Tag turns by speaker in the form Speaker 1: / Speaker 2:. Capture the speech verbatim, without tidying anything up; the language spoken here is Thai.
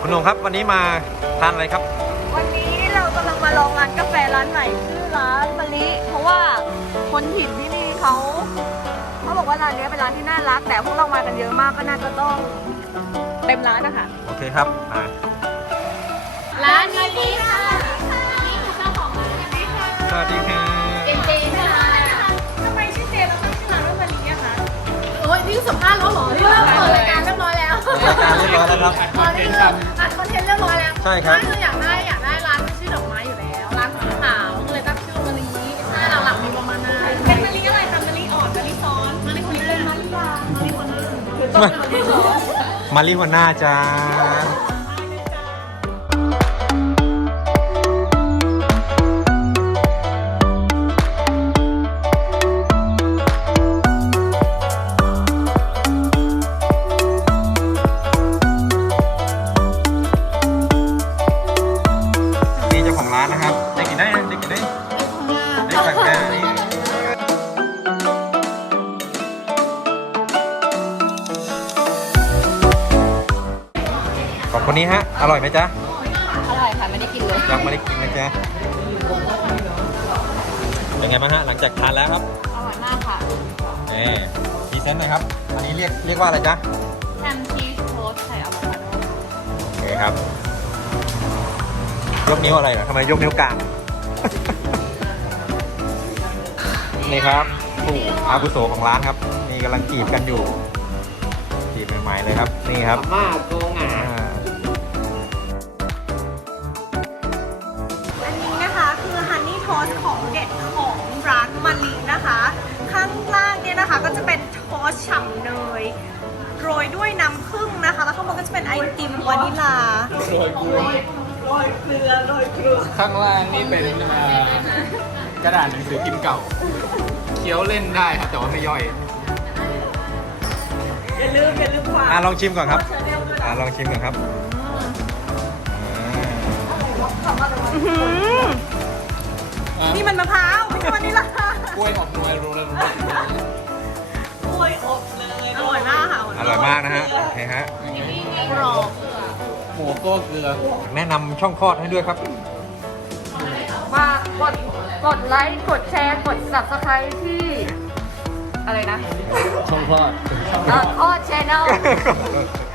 Speaker 1: คุณนงครับวันนี้มาทานอะไรครับ
Speaker 2: วันนี้เรากำลังมาลองร้านกาแฟร้านใหม่ชื่อร้านมะลิเพราะว่าคนถิ่นที่นี่เขาเขาบอกว่าร้านนี้เป็นร้านที่น่ารักแต่พวกเรามากันเยอะมากก็น่าจะต้องเต็มร้านนะคะ
Speaker 1: โอเคครับมา
Speaker 2: ร้านมะลิค่ะนี่คือเจ้าของร้าน
Speaker 1: สวัสดีค่ะ
Speaker 2: เจนเจนค่ะทำไมชื่อเจนแล้วตั้งชื่อร้านว่ามะลิอะคะ
Speaker 3: โอ้ยนี่สัมภาษณ์แล้วเหรอนี่เริ่มเปิดรายการเรียบร้อยแล้ว
Speaker 1: รายการเรียบร้อยแล้วครับ
Speaker 3: ตอนนี้คืออัดคอนเทนต์เรียบร้อยแล้ว
Speaker 1: ใช่ครับ
Speaker 3: ไม่คืออยากได้อยากได้ร้านชื่อดอกไม้อยู่แล้วร้านสีขาวก็เลยตั้งชื่อมะลิใช่หลังๆมีประมาณนั้น
Speaker 2: เป็นมะลิอะไรคะมะลิอ่อนมะลิซ้อนมะลิคนนี้เป็นมะลิลามะลิคนนึงคือต้องเป็นมะลิซ้อน
Speaker 1: มาริวาน่าจ้านี่เจ้าของร้านนะครับได้กินได้ได้กินได้ได้สั่งได้นี่ขอบคนนี้ฮะ อร่อยไหมจ๊ะ
Speaker 2: อร่อยค่ะไม่ได้กินเลย
Speaker 1: ยังไม่ได้กินนะจ๊ะเป็นไงบ้างฮะ หลังจากทานแล้วครับ
Speaker 2: อร่อยมากค่ะ
Speaker 1: เอ่พรีเซนต์หน่อยครับ อันนี้เรียกเรียกว่าอะไรจ๊ะ
Speaker 2: แฮมชีสโทสต์ใส่อะโวคาโด
Speaker 1: โอเคครับ ยกนิ้วอะไรเหรอทำไมยกนิ้วกลาง นี่ครับผู้อาวุโสของร้านครับ มีกำลังจีบกันอยู่ จีบใหม่ๆเลยครับ นี่ครับ
Speaker 4: มาโกงอ่ะ
Speaker 1: อ่า
Speaker 2: อันนี้นะคะคือฮันนี่โทสต์ของเด็ดของร้านมะลินะคะ ข้างล่างเนี่ยนะคะก็จะเป็นโทสต์ฉ่ำเนยโรยด้วยน้ำผึ้งนะคะ แล้วข้างบนก็จะเป็นไอติมวานิลา
Speaker 4: โรยเกลือ
Speaker 2: โรยเกลือโรยเกลือ
Speaker 4: ข้างล่างนี่เป็นเอ่อกระดาษหนังสือพิมพ์เก่า เคี้ยวเล่นได้ครับแต่ว่าไม่ย่อย
Speaker 2: อย่าลืมอย่าลืมฝาก
Speaker 1: อ่ะลองชิมก่อนครับ
Speaker 2: เชอร์เดลด้วย
Speaker 1: อ่ะ
Speaker 2: นะ
Speaker 1: ลองชิมก่อนครับอ่า
Speaker 2: นี่มันมะพร้าวไม่ใช่วานิลาก
Speaker 4: ล้วยอบนวยรู้แล้ว
Speaker 2: กล้วยอบเลยอร่อยมากค่ะ
Speaker 1: อร่อยมากนะฮะ โอเคฮะ
Speaker 2: กรอบ
Speaker 4: หมูโก้เกลือ
Speaker 1: แนะนำช่องคลอดให้ด้วยครับ
Speaker 2: มากดกดไลค์กดแชร์กด subscribe ที่อะไรนะ
Speaker 4: ช่องคลอด
Speaker 2: เอ่อคอดแชนแนล